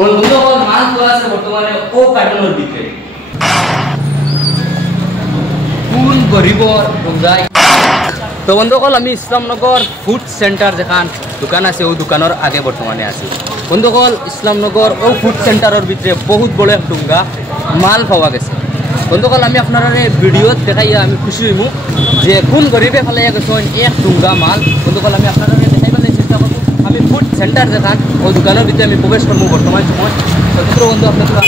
বন্ধুসকল মাছ ধৰা আছে বৰ্তমানে ও কাৰ্টুনৰ ভিতৰত কোন গরিবর রোজাই। তো বন্ধুসকল আমি ইসলামনগর ফুড সেন্টার যেখান দোকান আছে ও দোকানের আগে বর্তমানে আছি। বন্ধুসকল ইসলামনগর ও ফুড সেন্টারের ভিতরে বহুত বড় এক ডুঙ্গা মাল পাওয়া গেছে। বন্ধুসকল আমি আপনারা ভিডিওত দেখাইয়া আমি খুশি হইমু যে কোন গরিবে ফেলাইয়া গেছেন এক ডুঙ্গা মাল। বন্ধুসকল আমি আপনারা দেখাইবার চেষ্টা করবো। আমি ফুড সেন্টার যেখান ও দোকানের ভিতরে আমি প্রবেশ করবো বর্তমান সময়। তো বন্ধু আপনারা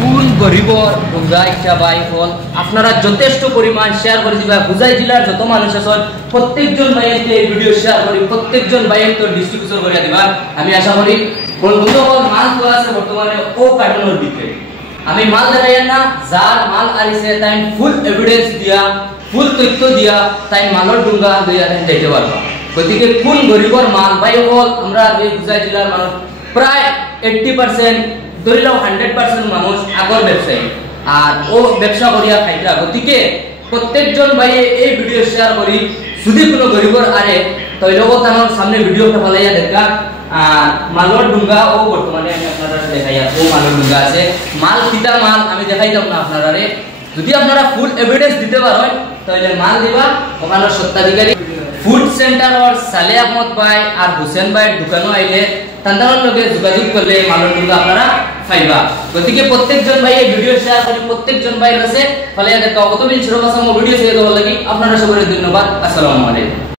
কোন গরিবর রোজা ইচ্ছা বাই হল আপনারা যথেষ্ট পরিমাণ শেয়ার করে দিবা। বুঝাই জেলার যত মানুষ আছেন প্রত্যেকজন ভাইকে এই ভিডিও শেয়ার করি, প্রত্যেকজন ভাইকে ডিস্ট্রিবিউশন করে দিবা। আমি আশা করি বন্ধুসকল মাল দেওয়া আছে বর্তমানে ও কার্টুনের ভিতরে আমি মাল দেখাই না, যার মাল আইছে তাই ফুল এভিডেন্স দিয়া ফুল তথ্য দিয়া তাই মালের ডুঙ্গা দিয়া দেখতে পারবা। গতিকে কোন গরিবর মাল ভাই হল আমরা এই বুঝাই জেলার মানুষ প্রায় 80% ধরে নাও 100% মানুষ আগর ব্যবসায়ী আর ও ব্যবসা করিয়া খাইতা। গতিকে প্রত্যেকজন ভাই এই ভিডিও শেয়ার করি, যদি কোনো গরিবর আরে তৈলও তানোর সামনে ভিডিওটা ফলাইয়া দেখা আর মালর ডুঙ্গা ও বর্তমানে আমি আপনারা দেখাইয়া ও মালর ডুঙ্গা আছে। মাল কিতা মাল আমি দেখাইতাম না আপনারা, যদি আপনারা ফুল এভিডেন্স দিতে পারেন তাহলে মাল দিবা। ওখানে সত্ত্বাধিকারী ফুড সেন্টার আর সালে আহমদ ভাই আর হুসেন ভাইয়ের দোকানও আইলে তাদের লগে যোগাযোগ করলে মালর ডুঙ্গা আপনারা পাইবা। গতিকে প্রত্যেকজন ভাই এই ভিডিও শেয়ার করি, প্রত্যেকজন ভাইয়ের কাছে ফলে দেখা কতদিন ছোট ভাষা ভিডিও শেয়ার করার লাগি আপনারা সবাই ধন্যবাদ। আসসালামু আলাইকুম।